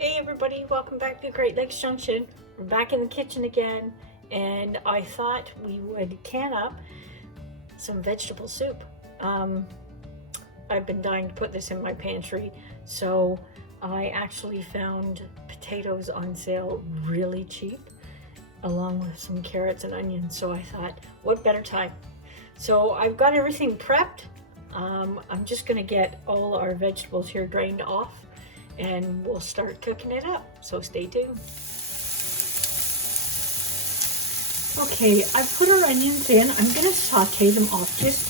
Hey everybody, welcome back to Great Lakes Junction. We're back in the kitchen again, and I thought we would can up some vegetable soup. I've been dying to put this in my pantry, so I actually found potatoes on sale really cheap, along with some carrots and onions, so I thought, what better time? So I've got everything prepped. I'm just gonna get all our vegetables here drained off, and we'll start cooking it up, so stay tuned. Okay, I put our onions in. I'm going to saute them off just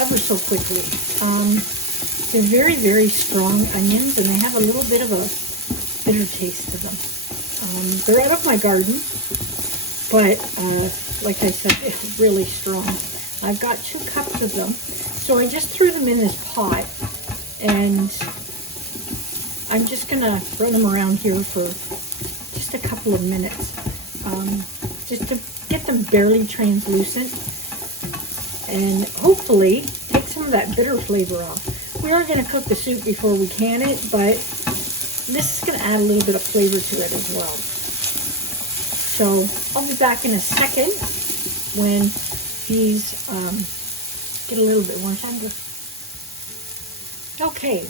ever so quickly. They're very, very strong onions, and they have a little bit of a bitter taste to them. They're out of my garden, but like I said, they're really strong. I've got 2 cups of them, so I just threw them in this pot, and I'm just going to run them around here for just a couple of minutes, just to get them barely translucent and hopefully take some of that bitter flavor off. We are going to cook the soup before we can it, but this is going to add a little bit of flavor to it as well. So I'll be back in a second when these get a little bit more tender. Okay.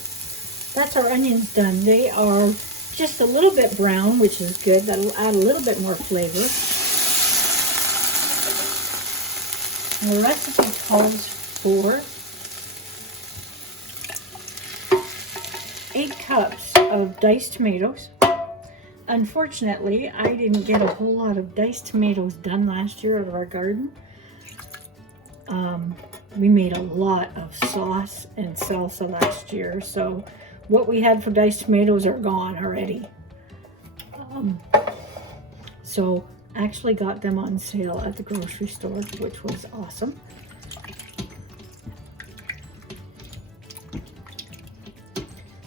That's our onions done. They are just a little bit brown, which is good. That'll add a little bit more flavor. And the recipe calls for 8 cups of diced tomatoes. Unfortunately, I didn't get a whole lot of diced tomatoes done last year out of our garden. We made a lot of sauce and salsa last year, so what we had for diced tomatoes are gone already. So actually got them on sale at the grocery store, which was awesome.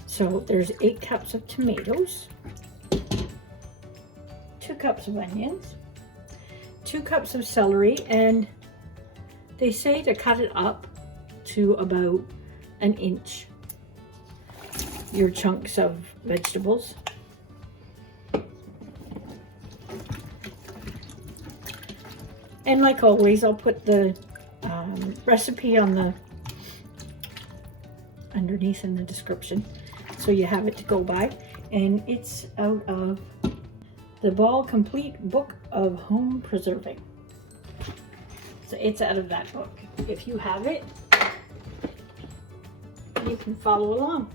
So there's 8 cups of tomatoes, 2 cups of onions, 2 cups of celery, and they say to cut it up to about 1 inch. Your chunks of vegetables. And like always, I'll put the recipe on the underneath in the description, so you have it to go by. And it's out of the Ball Complete Book of Home Preserving. So it's out of that book. If you have it, you can follow along.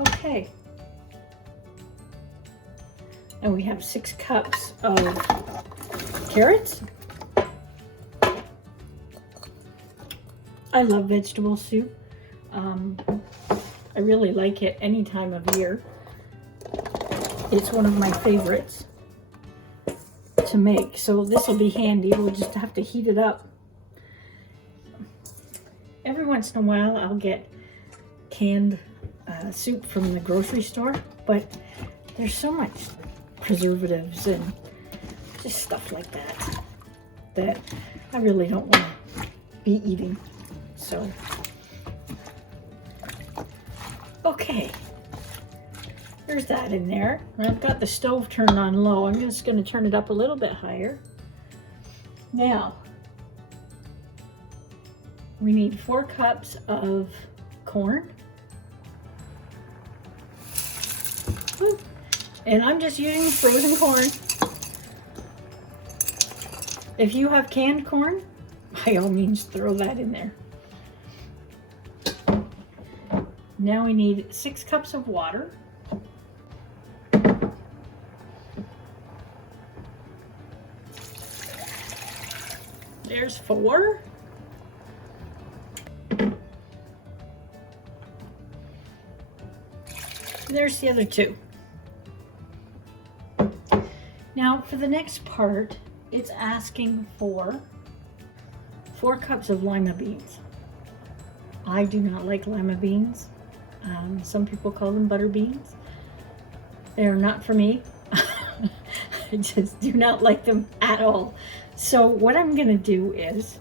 Okay, and we have 6 cups of carrots. I love vegetable soup. I really like it any time of year. It's one of my favorites to make, so this will be handy. We'll just have to heat it up. Every once in a while I'll get canned soup from the grocery store, but there's so much preservatives and just stuff like that I really don't want to be eating. So okay, there's that in there. I've got the stove turned on low. I'm just going to turn it up a little bit higher. Now we need 4 cups of corn. And I'm just using frozen corn. If you have canned corn, by all means throw that in there. Now we need 6 cups of water. There's 4. There's the other 2. Now for the next part, it's asking for 4 cups of lima beans. I do not like lima beans. Some people call them butter beans. They are not for me. I just do not like them at all. So what I'm going to do is,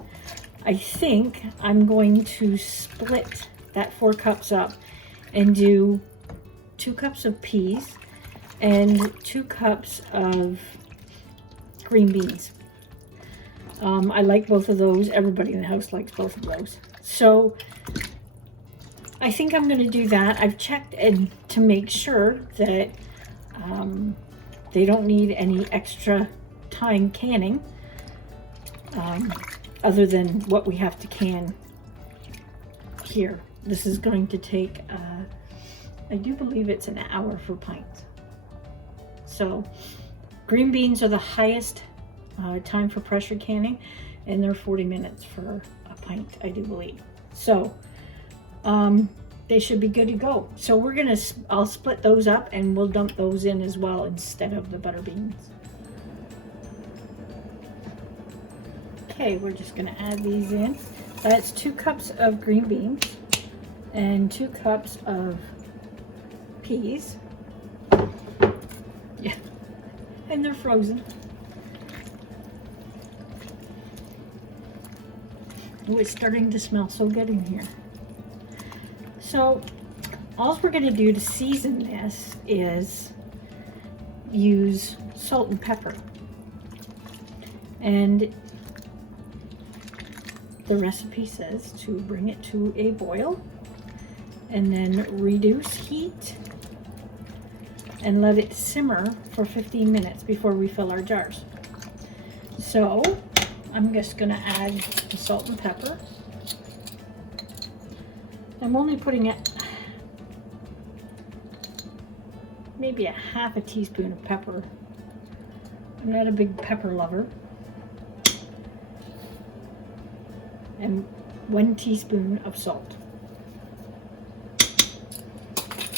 I think I'm going to split that 4 cups up and do 2 cups of peas and 2 cups of green beans. I like both of those. Everybody in the house likes both of those. So I think I'm going to do that. I've checked and to make sure that they don't need any extra time canning, other than what we have to can here. This is going to take, I do believe it's an hour for pints. So green beans are the highest time for pressure canning, and they're 40 minutes for a pint, I do believe. So they should be good to go. So I'll split those up and we'll dump those in as well instead of the butter beans. Okay, we're just gonna add these in. That's 2 cups of green beans and 2 cups of peas. Yeah, and they're frozen. Oh, it's starting to smell so good in here. So all we're going to do to season this is use salt and pepper. And the recipe says to bring it to a boil and then reduce heat and let it simmer for 15 minutes before we fill our jars. So I'm just going to add the salt and pepper. I'm only putting maybe a half a teaspoon of pepper. I'm not a big pepper lover. And 1 teaspoon of salt.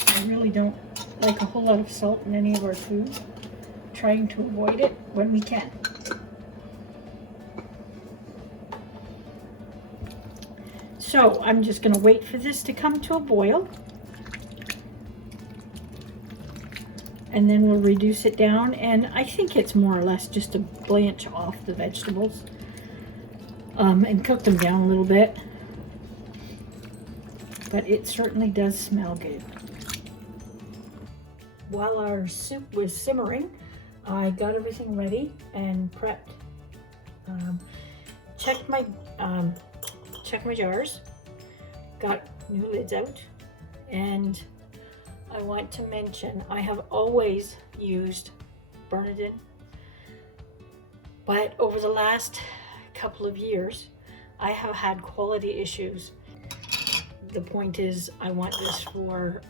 I really don't like a whole lot of salt in any of our foods. Trying to avoid it when we can. So I'm just going to wait for this to come to a boil, and then we'll reduce it down, and I think it's more or less just to blanch off the vegetables and cook them down a little bit, but it certainly does smell good. While our soup was simmering, I got everything ready and prepped. Checked my jars, got new lids out, and I want to mention I have always used Bernardin, but over the last couple of years I have had quality issues. The point is I want this for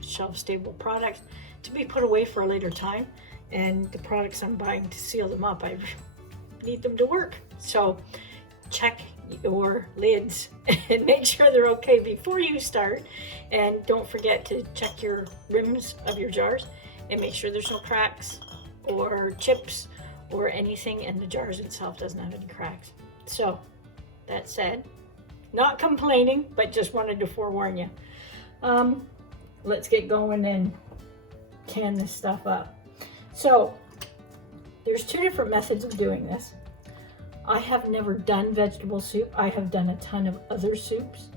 shelf-stable products to be put away for a later time, and the products I'm buying to seal them up, I need them to work. So check your lids and make sure they're okay before you start, and don't forget to check your rims of your jars and make sure there's no cracks or chips or anything, and the jars itself doesn't have any cracks. So that said, not complaining, but just wanted to forewarn you. Let's get going and can this stuff up. So there's 2 different methods of doing this. I have never done vegetable soup. I have done a ton of other soups,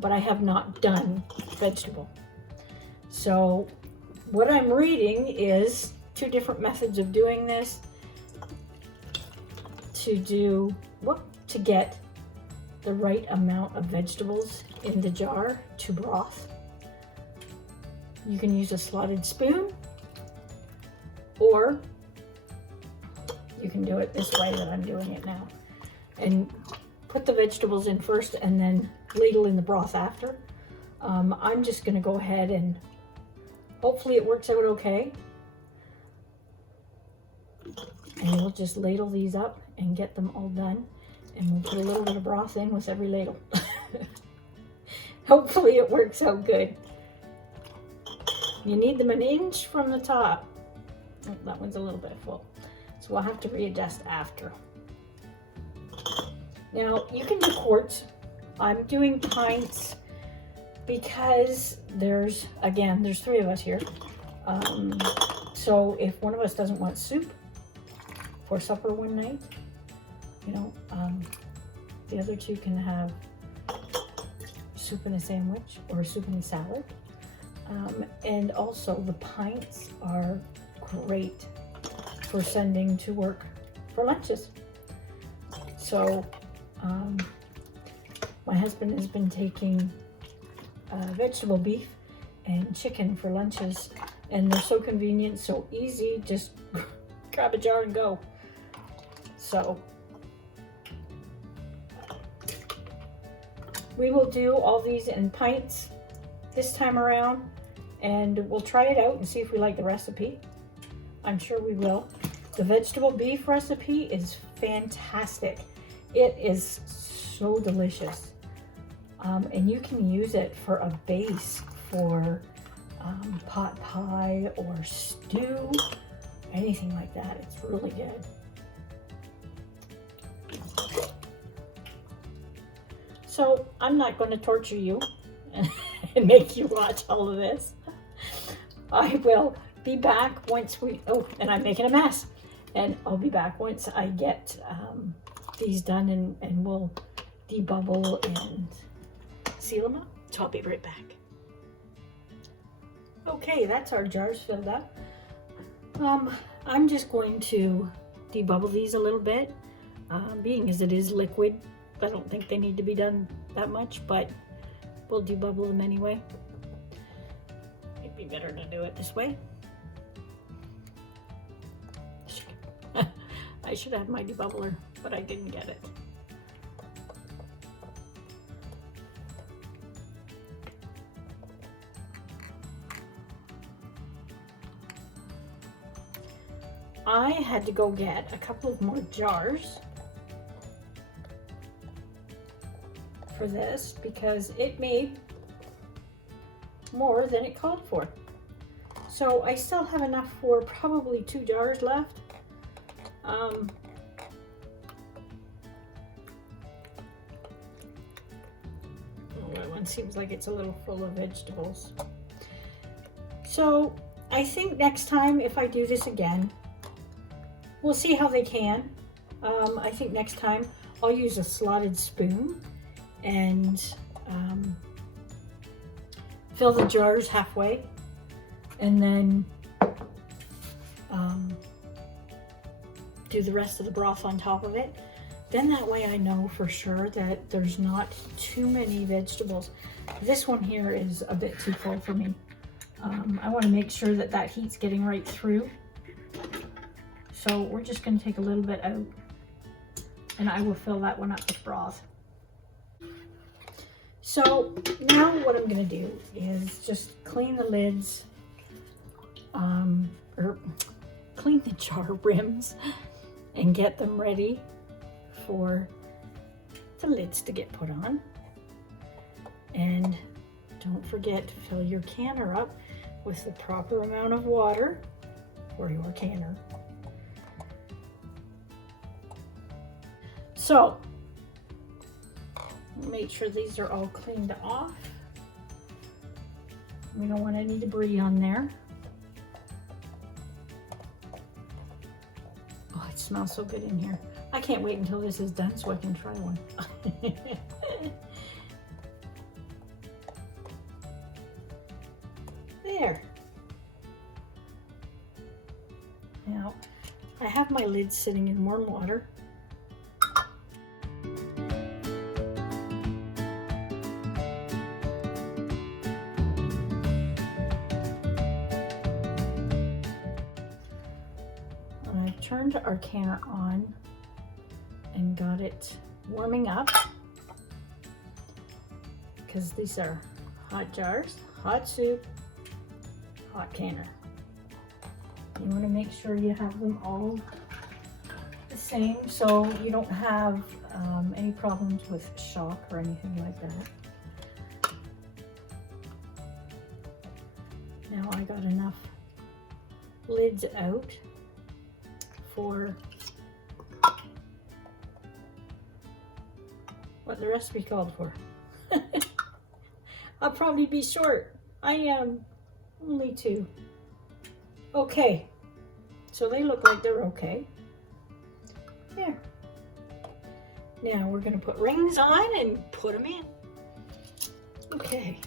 but I have not done vegetable. So what I'm reading is 2 different methods of doing this to get the right amount of vegetables in the jar to broth. You can use a slotted spoon, or you can do it this way that I'm doing it now, and put the vegetables in first and then ladle in the broth after. I'm just going to go ahead and hopefully it works out okay. And we'll just ladle these up and get them all done, and we'll put a little bit of broth in with every ladle. Hopefully it works out good. You need them 1 inch from the top. Oh, that one's a little bit full, so we'll have to readjust after. Now you can do quarts. I'm doing pints because there's 3 of us here. So if one of us doesn't want soup for supper one night, the other 2 can have soup and a sandwich or a soup and a salad. And also the pints are great for sending to work for lunches. So my husband has been taking vegetable beef and chicken for lunches, and they're so convenient, so easy, just grab a jar and go. So we will do all these in pints this time around, and we'll try it out and see if we like the recipe. I'm sure we will. The vegetable beef recipe is fantastic. It is so delicious. And you can use it for a base for pot pie or stew, anything like that. It's really good. So I'm not going to torture you and make you watch all of this. I will be back once we, oh, and I'm making a mess. And I'll be back once I get these done, and we'll debubble and seal them up. So I'll be right back. Okay, that's our jars filled up. I'm just going to debubble these a little bit. Being as it is liquid, I don't think they need to be done that much, but we'll debubble them anyway. It'd be better to do it this way. I should have my debubbler, but I didn't get it. I had to go get a couple of more jars for this because it made more than it called for. So I still have enough for probably 2 jars left. That one seems like it's a little full of vegetables. So I think next time, if I do this again, we'll see how they can. I think next time I'll use a slotted spoon and fill the jars halfway, and then do the rest of the broth on top of it. Then that way I know for sure that there's not too many vegetables. This one here is a bit too full for me. I want to make sure that that heat's getting right through. So we're just going to take a little bit out, and I will fill that one up with broth. So now what I'm going to do is just clean the lids, or clean the jar rims and get them ready for the lids to get put on. And don't forget to fill your canner up with the proper amount of water for your canner. So make sure these are all cleaned off. We don't want any debris on there. Oh, it smells so good in here. I can't wait until this is done so I can try one. There. Now, I have my lid sitting in warm water. I've turned our canner on and got it warming up, because these are hot jars, hot soup, hot canner. You want to make sure you have them all the same so you don't have any problems with shock or anything like that. Now I got enough lids out for what the recipe called for. I'll probably be short. I am only 2. Okay, so they look like they're okay. There. Now we're gonna put rings on and put them in. Okay.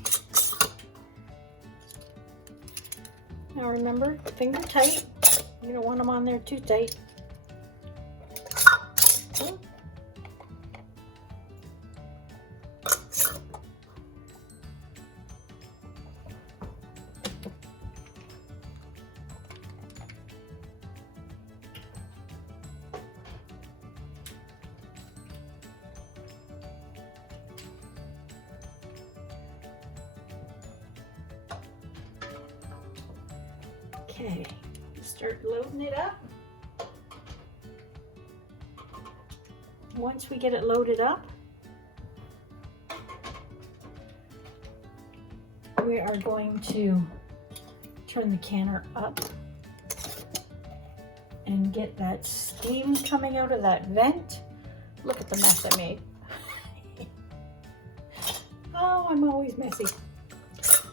Now remember, finger tight. You don't want them on there too tight. Okay, start loading it up. Once we get it loaded up, we are going to turn the canner up and get that steam coming out of that vent. Look at the mess I made. Oh, I'm always messy.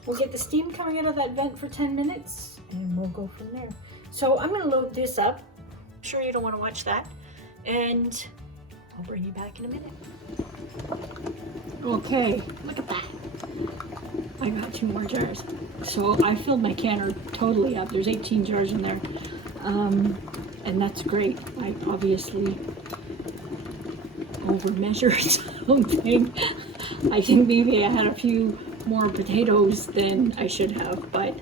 We'll get the steam coming out of that vent for 10 minutes and we'll go from there. So I'm going to load this up. I'm sure you don't want to watch that. And I'll bring you back in a minute. Okay, look at that. I got 2 more jars. So I filled my canner totally up. There's 18 jars in there. And that's great. I obviously over-measured something. I think maybe I had a few more potatoes than I should have, but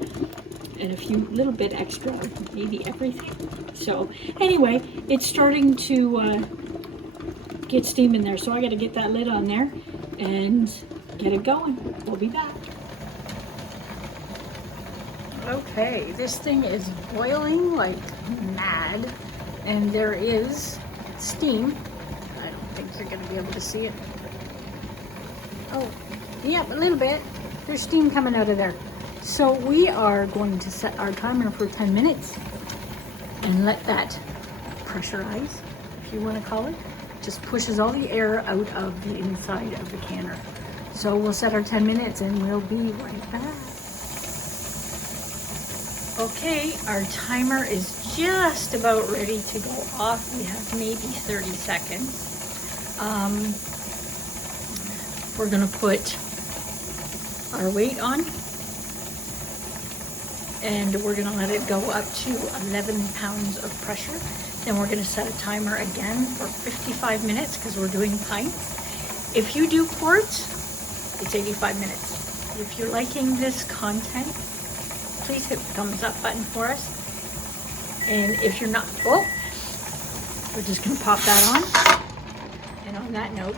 and a few little bit extra, maybe everything. So anyway, it's starting to get steam in there, so I got to get that lid on there and get it going. We'll be back. Okay, this thing is boiling like mad, and there is steam. I don't think you're going to be able to see it. Oh, yeah, a little bit. There's steam coming out of there. So we are going to set our timer for 10 minutes and let that pressurize, if you want to call it. Just pushes all the air out of the inside of the canner. So we'll set our 10 minutes and we'll be right back. Okay, our timer is just about ready to go off. We have maybe 30 seconds. We're gonna put our weight on and we're gonna let it go up to 11 pounds of pressure. Then we're gonna set a timer again for 55 minutes because we're doing pints. If you do quarts, it's 85 minutes. If you're liking this content, please hit the thumbs up button for us. And if you're not, oh, we're just gonna pop that on. And on that note,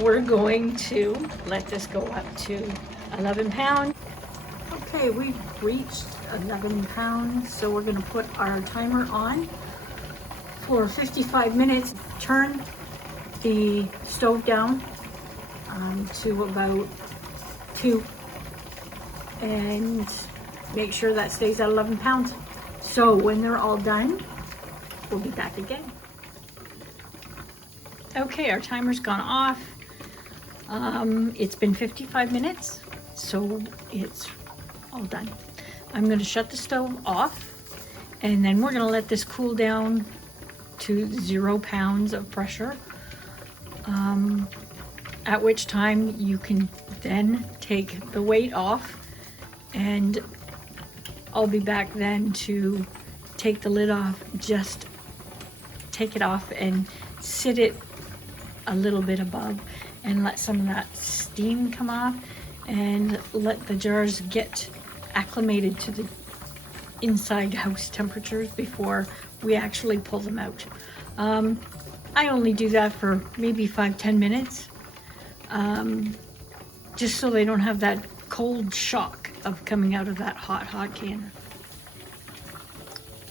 we're going to let this go up to 11 pounds. Okay, we've reached 11 pounds, so we're gonna put our timer on for 55 minutes. Turn the stove down to about 2 and make sure that stays at 11 pounds. So when they're all done, we'll be back again. Okay, our timer's gone off. It's been 55 minutes, so it's all done. I'm going to shut the stove off, and then we're going to let this cool down to 0 pounds of pressure, at which time you can then take the weight off, and I'll be back then to take the lid off. Just take it off and sit it a little bit above and let some of that steam come off and let the jars get acclimated to the inside house temperatures before we actually pull them out. I only do that for maybe 5-10 minutes, just so they don't have that cold shock of coming out of that hot canner.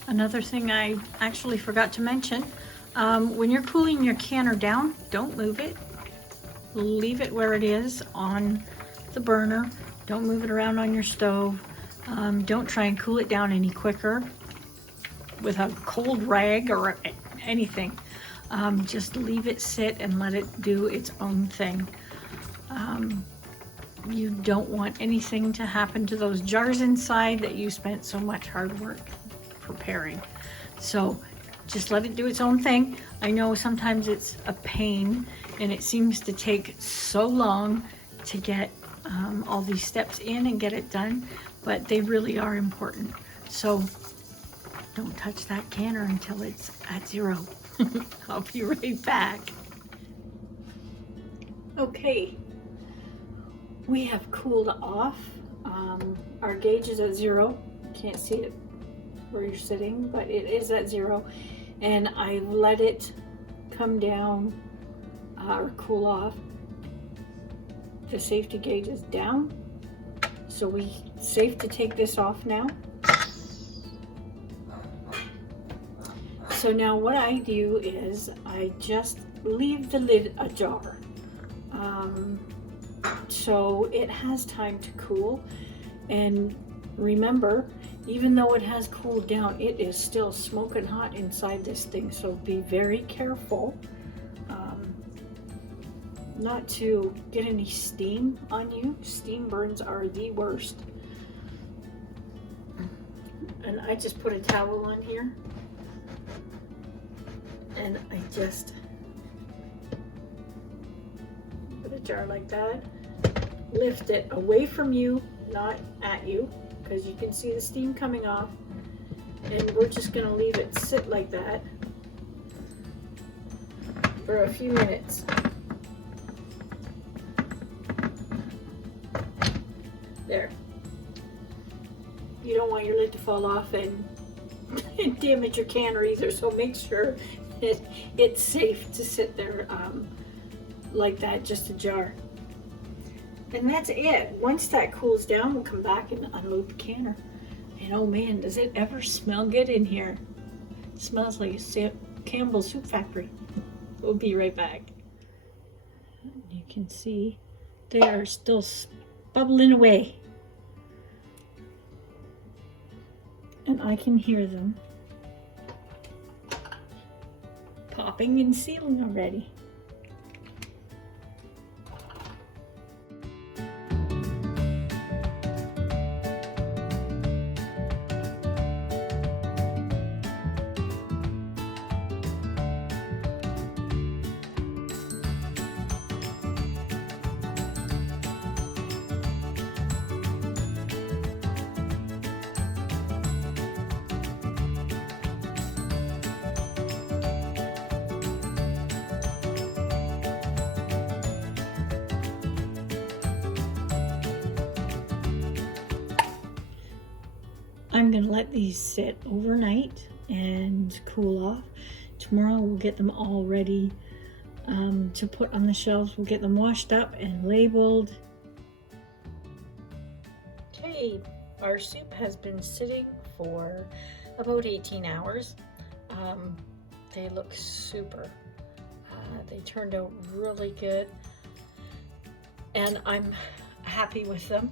Another thing I actually forgot to mention, when you're cooling your canner down, don't move it. Leave it where it is on the burner. Don't move it around on your stove. Don't try and cool it down any quicker with a cold rag or anything. Just leave it sit and let it do its own thing. You don't want anything to happen to those jars inside that you spent so much hard work preparing. So just let it do its own thing. I know sometimes it's a pain and it seems to take so long to get all these steps in and get it done, but they really are important. So don't touch that canner until it's at 0. I'll be right back. Okay, we have cooled off. Our gauge is at 0. Can't see it where you're sitting, but it is at 0. And I let it come down or cool off. The safety gauge is down, so we're safe to take this off now. So now what I do is I just leave the lid ajar. So it has time to cool. And remember, even though it has cooled down, it is still smoking hot inside this thing. So be very careful not to get any steam on you. Steam burns are the worst. And I just put a towel on here. And I just put a jar like that. Lift it away from you, not at you, because you can see the steam coming off. And we're just going to leave it sit like that for a few minutes. There. You don't want your lid to fall off and damage your canner either, so make sure it's safe to sit there like that, just ajar. And that's it. Once that cools down, we'll come back and unload the canner. And oh man, does it ever smell good in here. It smells like a Campbell's Soup Factory. We'll be right back. You can see they are still bubbling away. And I can hear them popping and sealing already. I'm gonna let these sit overnight and cool off. Tomorrow we'll get them all ready to put on the shelves. We'll get them washed up and labeled. Okay, our soup has been sitting for about 18 hours. They look super. They turned out really good, and I'm happy with them.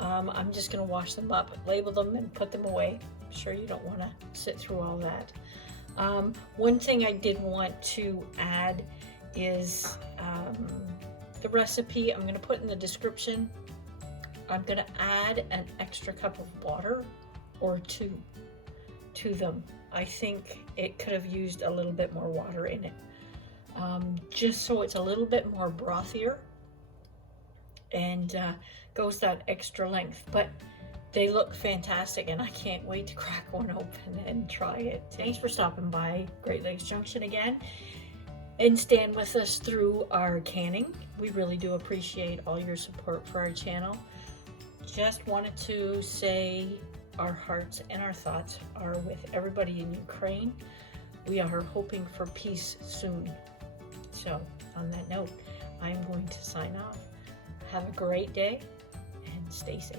I'm just going to wash them up, label them, and put them away. I'm sure you don't want to sit through all that. One thing I did want to add is the recipe. I'm going to put in the description. I'm going to add an extra cup of water or two to them. I think it could have used a little bit more water in it, just so it's a little bit more brothier and goes that extra length. But they look fantastic, and I can't wait to crack one open and try it. Thanks for stopping by Great Lakes Junction again and stand with us through our canning. We really do appreciate all your support for our channel. Just wanted to say our hearts and our thoughts are with everybody in Ukraine. We are hoping for peace soon. So on that note, I'm going to sign off. Have a great day and stay safe.